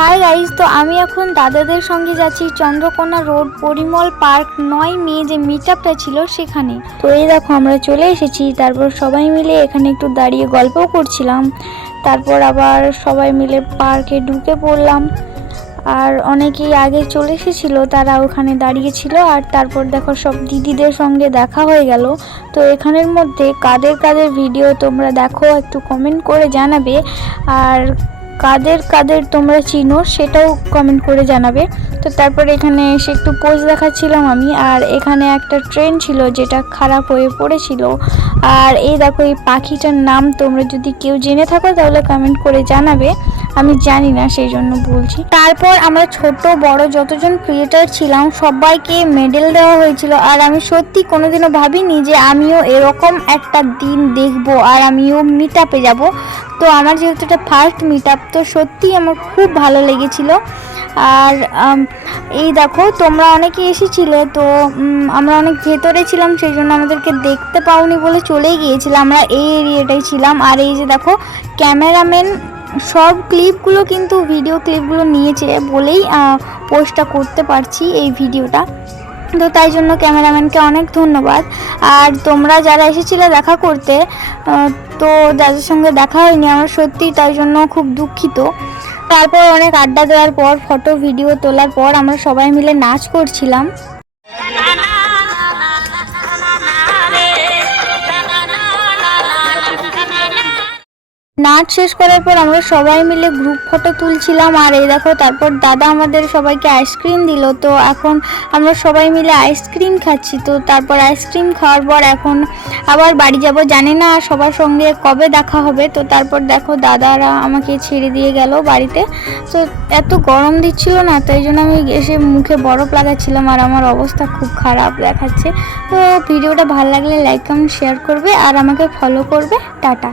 Hi guys, তো আমি এখন দাদাদের সঙ্গে যাচ্ছি চন্দ্রকোনা রোড পরিমল পার্ক 9 মে যে মিটআপটা ছিল সেখানে। তো এই দেখো আমরা চলে এসেছি। তারপর সবাই মিলে এখানে একটু দাঁড়িয়ে গল্প করছিলাম। তারপর আবার সবাই মিলে পার্কে ঢুকে পড়লাম। আর অনেকেই আগে চলে এসেছিলো, তারা ওখানে দাঁড়িয়েছিল। আর তারপর দেখো সব দিদিদের সঙ্গে দেখা হয়ে গেল। তো এখানের মধ্যে কাদের কাদের ভিডিও তোমরা দেখো একটু কমেন্ট করে জানাবে, আর কাদের কাদের তোমরা চিনো সেটাও কমেন্ট করে জানাবে। তো তারপর এখানে এসে একটু পোজ দেখাচ্ছিলাম আমি। আর এখানে একটা ট্রেন ছিল যেটা খারাপ হয়ে পড়েছিল। আর এই দেখো এই পাখিটার নাম তোমরা যদি কেউ জেনে থাকো তাহলে কমেন্ট করে জানাবে, আমি জানি না সেই জন্য বলছি। তারপর আমরা ছোট বড় যতজন ক্রিয়েটার ছিলাম সবাইকে মেডেল দেওয়া হয়েছিল। আর আমি সত্যি কোনোদিনও ভাবিনি যে আমিও এরকম একটা দিন দেখবো আর আমিও মিট আপে যাবো। তো আমার যেহেতু এটা ফার্স্ট মিট আপ, তো সত্যি আমার খুব ভালো লেগেছিল। আর এই দেখো তোমরা অনেকে এসেছিলে, তো আমরা অনেক ভেতরে ছিলাম সেই জন্য আমাদেরকে দেখতে পাওনি বলে চলেই গিয়েছিলাম, আমরা এই এরিয়াটাই ছিলাম। আর এই যে দেখো ক্যামেরাম্যান সব ক্লিপগুলো কিন্তু ভিডিও ক্লিপগুলো নিয়েছে বলেই পোস্টটা করতে পারছি এই ভিডিওটা। তো তাই জন্য ক্যামেরাম্যানকে অনেক ধন্যবাদ। আর তোমরা যারা এসেছিলে দেখা করতে, তো যাদের সঙ্গে দেখা হয়নি আমার সত্যি তাই জন্য খুব দুঃখিত। তারপর অনেক আড্ডা দেওয়ার পর ফটো ভিডিও তোলার পর আমরা সবাই মিলে নাচ করছিলাম। নাচ শেষ করার পর আমরা সবাই মিলে গ্রুপ ফটো তুলছিলাম। আর এই দেখো তারপর দাদা আমাদের সবাইকে আইসক্রিম দিল। তো এখন আমরা সবাই মিলে আইসক্রিম খাচ্ছি। তো তারপর আইসক্রিম খাওয়ার পর এখন আবার বাড়ি যাব, জানি না সবার সঙ্গে কবে দেখা হবে। তো তারপর দেখো দাদারা আমাকে ছেড়ে দিয়ে গেল বাড়িতে। তো এত গরম দিচ্ছিল না, তাই জন্য আমি এসে মুখে বরফ লাগাচ্ছিলাম আর আমার অবস্থা খুব খারাপ দেখাচ্ছে। তো ভিডিওটা ভালো লাগলে লাইক কমেন্ট শেয়ার করবে আর আমাকে ফলো করবে। টাটা।